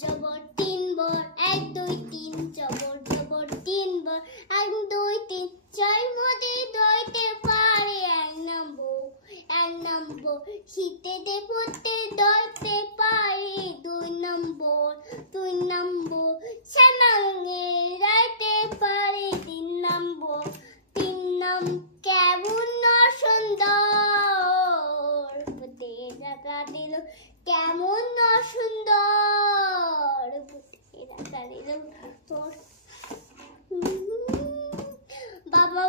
জবর তিন বর এক দুই তিন জবর জবর তিন বর এক দুই তিন চার মধ্যে দইতে পারে এক নম্বর শীতেতে পড়তে দইতে পারে দুই নম্বর শ্যামাঙ্গে রাইতে পারে তিন নম্বর কেমন সুন্দর বুতে রাখা দিল কেমন সুন্দর বুতে রাখা দিল তোর বাবা